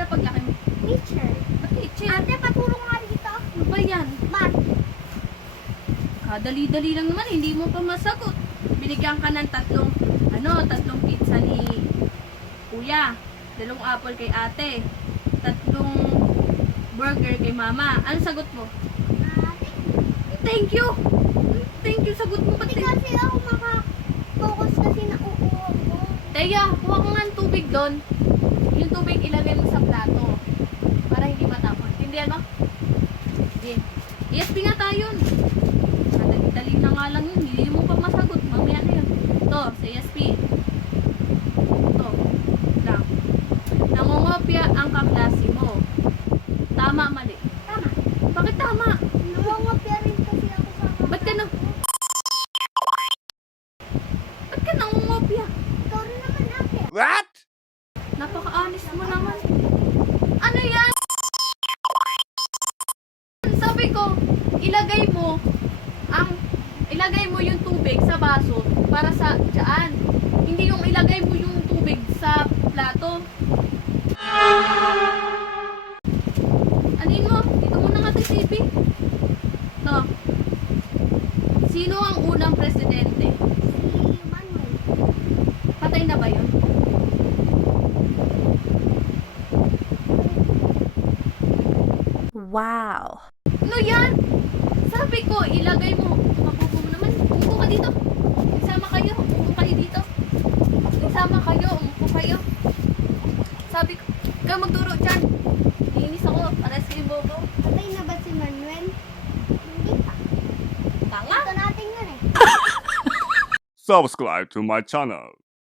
ba na paglaki mo? Teacher. Ba't teacher? Ate, paturo nga dito. Ano ba yan? Math. Kadali-dali lang naman, hindi mo pa masagot. Binigyan ka ng tatlong pizza ni kuya, 2 apple kay ate, 3 burger kay mama. Ano sagot mo? Ate. Thank you! Thank you, sagot mo pa. Hindi kasi ako maka-focus kasi nauuwa ko. Teya, kuha ka nga ng tubig doon. Yung tubig ilagay mo sa plato para hindi matapon. Tindihan mo? Sige. ESP nga tayo. Dali na nga lang yun. Hindi mo pa masagot. Mamaya na yun. Ito, sa ESP. Ito. Lang. Nangungopia ang kaklase mo. Tama, mali. Tama. Bakit tama? Nangungopia rin kasi ako sa Ba't ka nangungopia? Ikaw rin naman, ate. What? Napaka-honest mo naman. Ano yan? Sabi ko, ilagay mo yung tubig sa baso para sa dyan. Hindi yung ilagay mo yung tubig sa plato. Anin mo? Dito muna nga tayo, TV. Ito. Sino ang unang presidente? Si Manuel. Patay na ba yun? Wow. Ano yan? Sabi ko, ilagay mo. Mabubo mo naman. Umupo ka dito. Isama kayo. Umupo kayo dito. Isama kayo. Umupo kayo. Sabi ko, ikaw magturo dyan. Iinis ako. Pares kayo bobo. Patay na ba si Manuel? Hindi pa. Tanga. Ito natin yun eh. Subscribe to my channel.